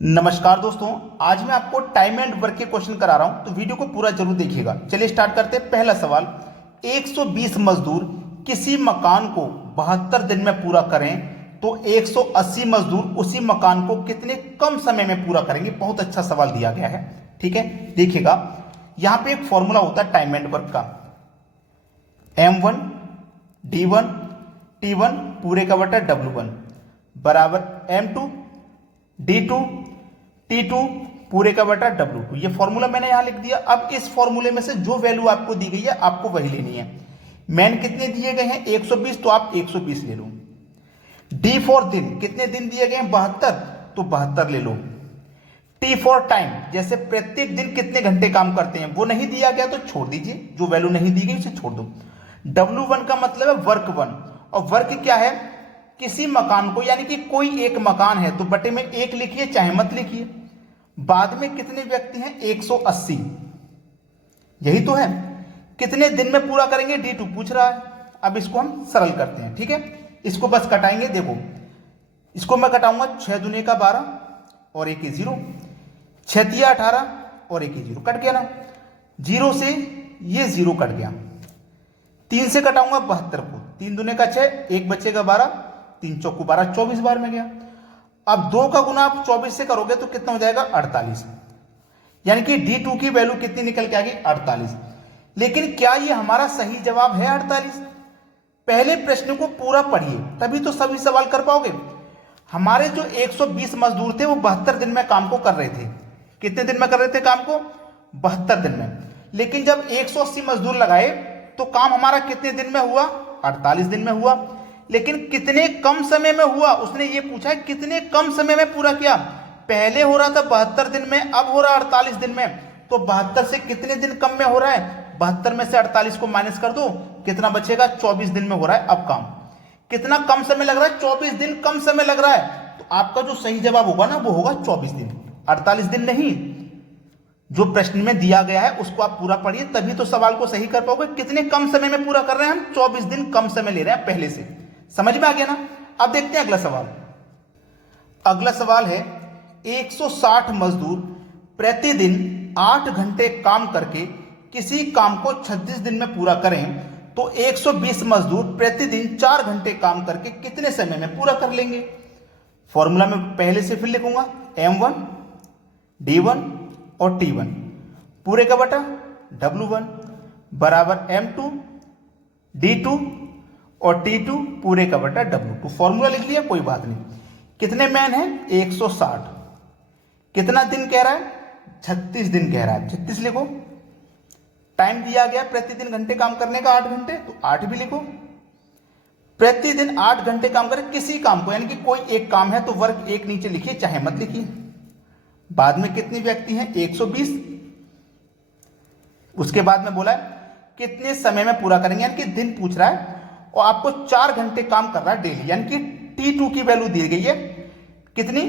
नमस्कार दोस्तों, आज मैं आपको टाइम एंड वर्क के क्वेश्चन करा रहा हूं, तो वीडियो को पूरा जरूर देखिएगा। चलिए स्टार्ट करते हैं। पहला सवाल, 120 मजदूर किसी मकान को 72 दिन में पूरा करें तो 180 मजदूर उसी मकान को कितने कम समय में पूरा करेंगे। बहुत अच्छा सवाल दिया गया है। ठीक है, देखिएगा यहां पे एक फॉर्मूला होता है टाइम एंड वर्क का। M1 D1 T1 पूरे का बटा W1 बराबर M2 D2 T2 पूरे का बटा W2। ये फॉर्मूला मैंने यहां लिख दिया। अब इस फॉर्मूले में से जो वैल्यू आपको दी गई है आपको वही लेनी है। मैन कितने दिए गए हैं 120, तो आप 120 ले लो। D फॉर दिन, कितने दिन दिए गए हैं 72, तो 72 ले लो। T फॉर टाइम, जैसे प्रत्येक दिन कितने घंटे काम करते हैं वो नहीं दिया गया तो छोड़ दीजिए, जो वैल्यू नहीं दी गई उसे छोड़ दो। W1 का मतलब है वर्क वन, और वर्क क्या है, किसी मकान को, यानी कि कोई एक मकान है तो बटे में एक लिखिए चाहे मत लिखिए। बाद में कितने व्यक्ति हैं 180, यही तो है। कितने दिन में पूरा करेंगे D2 पूछ रहा है। अब इसको हम सरल करते हैं। ठीक है, इसको बस कटाएंगे। देखो इसको मैं कटाऊंगा, 6 दूने का 12 और 1 ही 0, 6 तिया 18 और 1 ही 0, कट गया ना। 0 से ये 0 कट गया। 3 से कटाऊंगा 72 को, 3 दूने का 6, 1 बचेगा 12, 3 चौको 12, 24 बार में गया। अब 2 का गुना आप 24 से करोगे तो कितना हो जाएगा 48, यानी कि D2 की वैल्यू कितनी निकल के आ गई 48। लेकिन क्या ये हमारा सही जवाब है 48? पहले प्रश्न को पूरा पढ़िए तभी तो सभी सवाल कर पाओगे। हमारे जो 120 मजदूर थे वो 72 दिन में काम को कर रहे थे। कितने दिन में कर रहे थे काम को 72 दिन में। लेकिन जब 180 मजदूर लगाए तो काम हमारा कितने दिन में हुआ 48 दिन में हुआ। लेकिन कितने कम समय में हुआ, उसने ये पूछा कितने कम समय में पूरा किया। पहले हो रहा था 72 दिन में, अब हो रहा 48 दिन में, तो 72 से कितने दिन कम में हो रहा है, 72 में से 48 को माइनस कर दो, कितना बचेगा 24 दिन में हो रहा है। अब काम कितना कम समय लग रहा है, 24 दिन कम समय लग रहा है। तो आपका जो सही जवाब होगा ना वो होगा 24 दिन, 48 दिन नहीं। जो प्रश्न में दिया गया है उसको आप पूरा पढ़िए तभी तो सवाल को सही कर पाओगे। कितने कम समय में पूरा कर रहे हैं हम, 24 दिन कम समय ले रहे हैं पहले से। समझ में आ गया ना। अब देखते हैं अगला सवाल। अगला सवाल है, 160 मजदूर प्रतिदिन 8 घंटे काम करके किसी काम को 36 दिन में पूरा करें तो 120 मजदूर प्रतिदिन 4 घंटे काम करके कितने समय में पूरा कर लेंगे। फॉर्मूला में पहले से फिर लिखूंगा, M1 D1 और T1 पूरे का बटा W1 बराबर M2 D2 और T2 पूरे का बटा W2। फॉर्मूला लिख लिया, कोई बात नहीं। कितने मैन है 160, कितना दिन कह रहा है 36 दिन कह रहा है, 36 लिखो। टाइम दिया गया प्रतिदिन घंटे काम करने का 8 घंटे, तो 8 भी लिखो। प्रतिदिन 8 घंटे काम करे किसी काम को, यानी कि कोई एक काम है तो वर्क एक नीचे लिखिए चाहे मत लिखिए। बाद में कितने व्यक्ति हैं 120। उसके बाद में बोला है कितने समय में पूरा करेंगे, यानी कि दिन पूछ रहा है और आपको 4 घंटे काम कर रहा है डेली, यानी कि T2 की वैल्यू दी गई है कितनी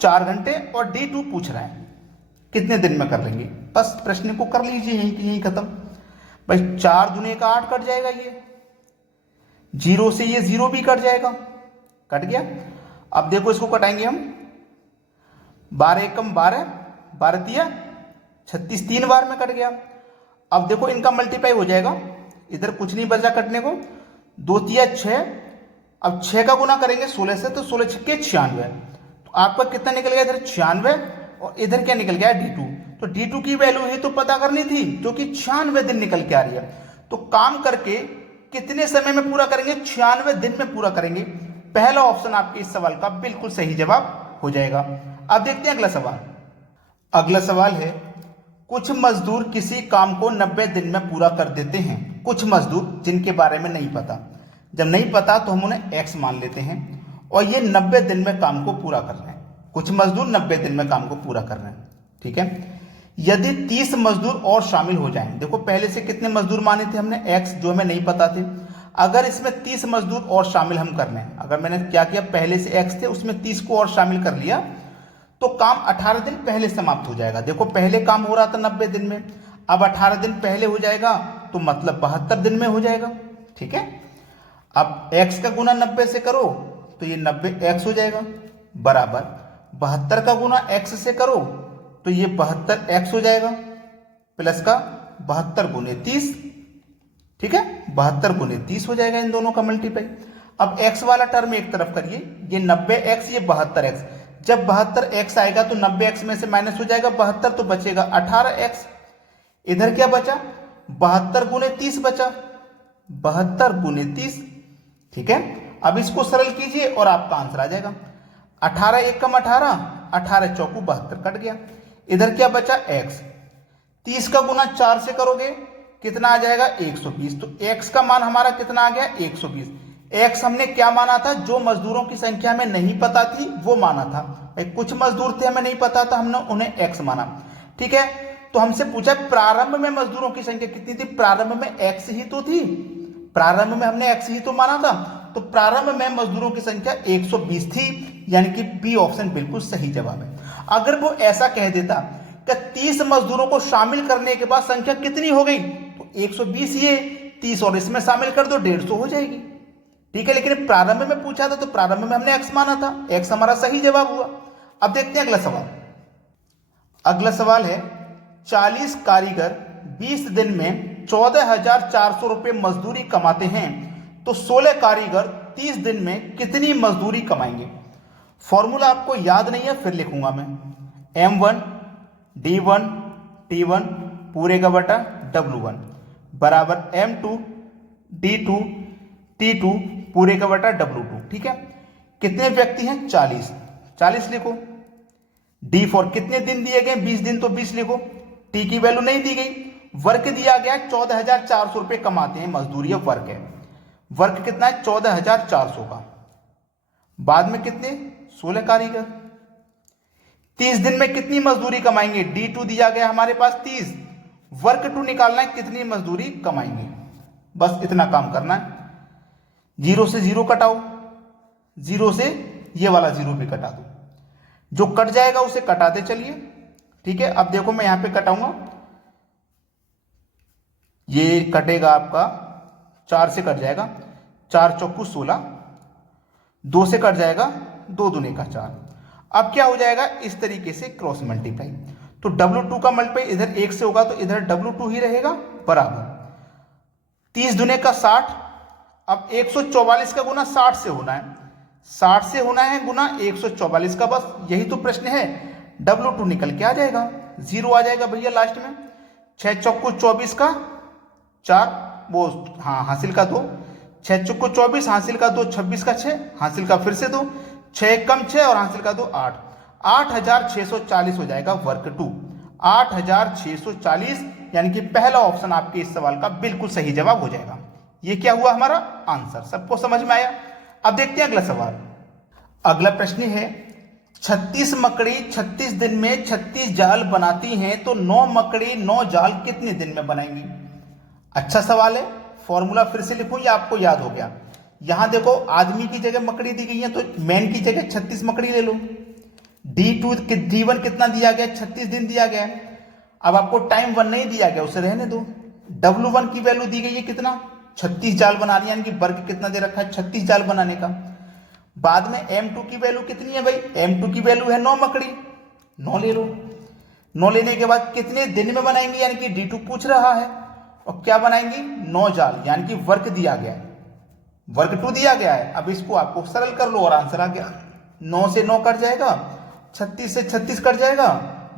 4 घंटे, और D2 पूछ रहा है कितने दिन में कर लेंगे। बस प्रश्न को कर लीजिए यहीं की यहीं खत्म। भाई 4 दूने का 8 कट जाएगा, ये 0 से ये 0 भी कट जाएगा, कट गया। अब देखो इसको कटाएंगे हम, 12 एकम 12, 12 तिया 36, 3 बार में कट गया। अब देखो इनका मल्टीप्लाई हो जाएगा, इधर कुछ नहीं बचा कटने को, 2 तिया 6। अब 6 का गुना करेंगे 16 से, तो 16 छक्के 96, तो आपका कितना निकल गया इधर 96, और इधर क्या निकल गया D2। तो D2 की वैल्यू ही तो पता करनी थी जो कि 96 दिन निकल के आ रही है। तो काम करके कितने समय में पूरा करेंगे, 96 दिन में पूरा करेंगे। पहला ऑप्शन आपके इस सवाल का बिल्कुल सही जवाब हो जाएगा। अब देखते हैं अगला सवाल। अगला सवाल है, कुछ मजदूर किसी काम को 90 दिन में पूरा कर देते हैं। कुछ मजदूर जिनके बारे में नहीं पता, जब नहीं पता तो हम उन्हें X मान लेते हैं, और ये 90 दिन में काम को पूरा कर रहे हैं। कुछ मजदूर 90 दिन में काम को पूरा कर रहे हैं, ठीक है। यदि 30 मजदूर और शामिल हो जाएं, देखो पहले से कितने मजदूर माने थे हमने X, जो हमें नहीं पता थे। अगर इसमें 30 मजदूर और शामिल हम कर लें, अगर मैंने क्या किया, पहले से X थे उसमें 30 को और शामिल कर लिया, तो काम 18 दिन पहले समाप्त हो जाएगा। देखो पहले काम हो रहा था 90 दिन में, अब 18 दिन पहले हो जाएगा, तो मतलब 72 दिन में हो जाएगा, ठीक है। अब X का गुना 90 से करो तो ये 90X हो जाएगा, बराबर 72 का गुना x से करो तो ये 72x हो जाएगा, प्लस का 72 गुने 30, ठीक है, 72 गुने 30 हो जाएगा इन दोनों का मल्टीप्लाई। अब x वाला टर्म एक तरफ करिए, ये 90x ये 72x, जब 72x आएगा तो 90x में से माइनस हो जाएगा 72, तो बचेगा 18x। इधर क्या बचा, 72 गुने 30 बचा, 72 गुने 30, ठीक है। अब इसको सरल कीजिए और आपका आंसर आ जाएगा। 18 एक कम 18, 18 चौकू 72 कट गया। इधर क्या बचा x, 30 का गुना 4 से करोगे कितना आ जाएगा 120, तो x का मान हमारा कितना आ गया 120। x हमने क्या माना था, जो मजदूरों की संख्या हमें नहीं पता थी वो माना था। कुछ मजदूर थे हमें नहीं पता था, हमने उन्हें x माना, ठीक है। तो हमसे पूछा प्रारंभ में मजदूरों की संख्या कितनी थी, प्रारंभ में x ही तो थी, प्रारंभ में हमने x ही तो माना था, तो प्रारंभ में मजदूरों की संख्या 120 थी, यानी कि बी ऑप्शन बिल्कुल सही जवाब है। अगर वो ऐसा कह देता कि 30 मजदूरों को शामिल करने के बाद संख्या कितनी हो गई, तो 120 ये 30 और इसमें शामिल कर दो 150 हो जाएगी, ठीक है। लेकिन प्रारंभ में पूछा था तो प्रारंभ में हमने x माना था, x हमारा सही जवाब हुआ। अब देखते हैं अगला सवाल। अगला सवाल है 40 कारीगर 20 दिन में 14,400 रुपये मजदूरी कमाते हैं तो 16 कारीगर 30 दिन में कितनी मजदूरी कमाएंगे। फॉर्मूला आपको याद नहीं है, फिर लिखूंगा मैं, M1 D1 T1 पूरे का बटा W1 बराबर M2 D2 T2 पूरे का बटा W2, ठीक है। कितने व्यक्ति हैं 40, 40 लिखो। D4 कितने दिन दिए गए 20 दिन, तो 20 लिखो। T की वैल्यू नहीं दी गई, वर्क दिया गया 14,400 रुपये कमाते हैं मजदूरी, वर्क है, वर्क कितना है 14,400 का, बाद में कितने 16 कारीगर, 30 दिन में कितनी मजदूरी कमाएंगे, D2 दिया गया हमारे पास 30, वर्क 2 निकालना है कितनी मजदूरी कमाएंगे, बस इतना काम करना है। 0 से 0 कटाओ, 0 से ये वाला 0 भी कटा दो, जो कट जाएगा उसे कटाते चलिए, ठीक है। अब देखो मैं यहां पे कटाऊंगा, ये कटेगा आपका 4 से कट जाएगा, 4 चौकू 16, 2 से कट जाएगा 2 दूने का 4। अब क्या हो जाएगा इस तरीके से क्रॉस मल्टीप्लाई, तो W2 का मल्टीप्लाई इधर 1 से होगा तो इधर W2 ही रहेगा, बराबर 30 दूने का 60। अब 144 का गुना 60 से होना है, 60 से होना है गुना 144 का, बस यही तो प्रश्न है। W2 निकल के आ जाएगा, 0 आ जाएगा भैया लास्ट में। 6 चौको 24 का 4, वो हाँ हासिल का 2, 6 चौको 24, हासिल का 2, 26 का 6, हासिल का फिर से 2, 6 कम 6 और हासिल का 2 8, 8,640 हो जाएगा वर्क 2, 8,640, यानी कि पहला ऑप्शन आपके इस सवाल का बिल्कुल सही जवाब हो जाएगा। ये क्या हुआ हमारा आंसर, सबको समझ में आया। अब देखते हैं अगला सवाल। अगला प्रश्न है 36 मकड़ी 36 दिन में 36 जाल बनाती हैं तो 9 मकड़ी 9 जाल कितने दिन में बनाएंगी। अच्छा सवाल है, फॉर्मूला फिर से लिखो, ये आपको याद हो गया। यहां देखो आदमी की जगह मकड़ी दी गई है तो मैन की जगह 36 मकड़ी ले लो। D1 कितना दिया गया 36 दिन दिया गया है। अब आपको टाइम 1 नहीं दिया गया, उसे रहने दो। W1 की वैल्यू दी गई है कितना 36 जाल बनानी, यानी कि वर्ग कितना दे रखा है 36 जाल बनाने का। बाद में M2 की वैल्यू कितनी है भाई, M2 की वैल्यू है 9 मकड़ी, 9 ले लो। 9 लेने के बाद कितने दिन में बनाएंगे, यानी कि D2 पूछ रहा है, और क्या बनाएंगी 9 जाल, यानी कि वर्क दिया गया है, वर्क 2 दिया गया है। अब इसको आपको सरल कर लो और आंसर आ गया। 9 से 9 कट जाएगा, 36 से 36 कट जाएगा,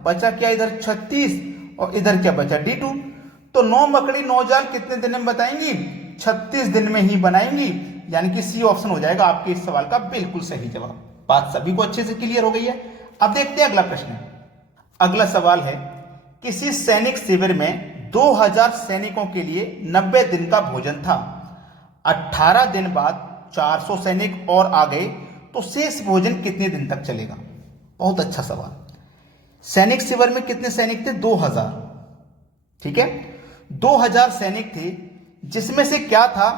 बचा क्या इधर 36 और इधर क्या बचा D2। तो 9 मकड़ी 9 जाल कितने दिन में बताएंगी, 36 दिन में ही बनाएंगी, यानी कि सी ऑप्शन हो जाएगा आपके इस सवाल का बिल्कुल सही जवाब। बात सभी को अच्छे से क्लियर हो गई है। अब देखते हैं अगला प्रश्न। अगला सवाल है किसी सैनिक शिविर में 2000 सैनिकों के लिए 90 दिन का भोजन था, 18 दिन बाद 400 सैनिक और आ गए तो शेष भोजन कितने दिन तक चलेगा। बहुत अच्छा सवाल। सैनिक शिविर में कितने सैनिक थे 2000, ठीक है, 2000 सैनिक थे, जिसमें से क्या था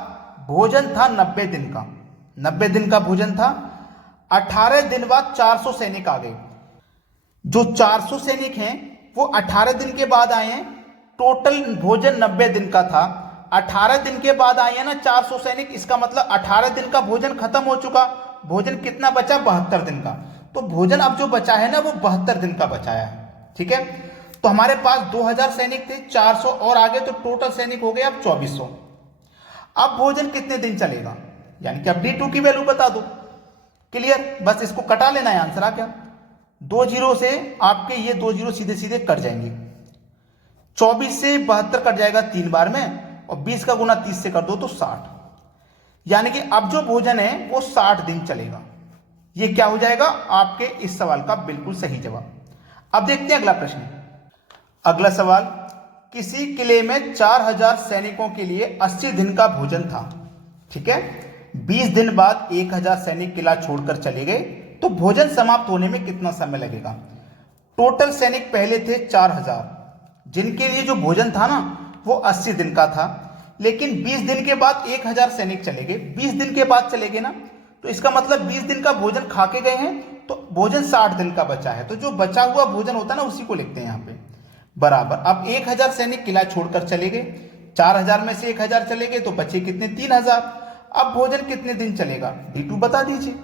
भोजन था 90 दिन का, 90 दिन का भोजन था। 18 दिन बाद 400 सैनिक आ गए। जो 400 सैनिक हैं वो 18 दिन के बाद आए हैं, टोटल भोजन 90 दिन का था। 18 दिन के बाद आए हैं ना 400 सैनिक, इसका मतलब 18 दिन का भोजन खत्म हो चुका, भोजन कितना बचा 72 दिन का। तो भोजन अब जो बचा है ना वो 72 दिन का बचाया है। ठीक है, तो हमारे पास 2000 सैनिक थे, 400 और आगे तो टोटल सैनिक हो गए अब 2400। अब भोजन कितने दिन चलेगा, यानी कि अब D2 की वैल्यू बता दो। क्लियर, बस इसको कटा लेना है, आंसर आ गया। 2 जीरो से आपके ये 2 जीरो सीधे सीधे कट जाएंगे, 24 से 72 कट जाएगा 3 बार में, और 20 का गुना 30 से कर दो तो 60, यानी कि अब जो भोजन है वो 60 दिन चलेगा। ये क्या हो जाएगा आपके इस सवाल का बिल्कुल सही जवाब। अब देखते हैं अगला प्रश्न। अगला सवाल, किसी किले में 4000 सैनिकों के लिए 80 दिन का भोजन था। ठीक है, 20 दिन बाद 1000 सैनिक किला छोड़कर चले गए, तो भोजन समाप्त होने में कितना समय लगेगा। टोटल सैनिक पहले थे 4000, जिनके लिए जो भोजन था ना वो 80 दिन का था, लेकिन 20 दिन के बाद 1000 सैनिक चले गए। 20 दिन के बाद चले गए ना, तो इसका मतलब 20 दिन का भोजन खा के गए हैं, तो भोजन 60 दिन का बचा है। तो जो बचा हुआ भोजन होता है ना उसी को लिखते हैं यहाँ पे बराबर। अब 1000 सैनिक किला छोड़कर चले गए, 4000 में से 1000 चले गए तो बचे कितने, 3000। अब भोजन कितने दिन चलेगा, D2 बता दीजिए।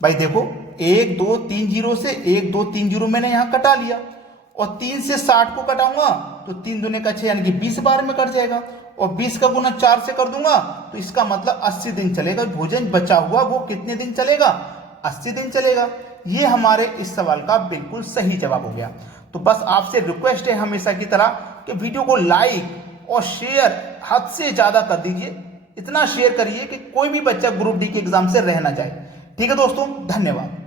भाई देखो 1 2 3 जीरो से 1 2 3 जीरो मैंने यहाँ कटा लिया, और 3 से 60 को कटाऊंगा तो 3 दूने का 6 यानी कि 20 बार में कट जाएगा, और 20 का गुना 4 से कर दूंगा तो इसका मतलब 80 दिन चलेगा। भोजन बचा हुआ वो कितने दिन चलेगा, 80 दिन चलेगा। ये हमारे इस सवाल का बिल्कुल सही जवाब हो गया। तो बस आपसे रिक्वेस्ट है हमेशा की तरह कि वीडियो को लाइक और शेयर हद से ज्यादा कर दीजिए। इतना शेयर करिए कि कोई भी बच्चा ग्रुप डी के एग्जाम से रह ना जाए। ठीक है दोस्तों, धन्यवाद।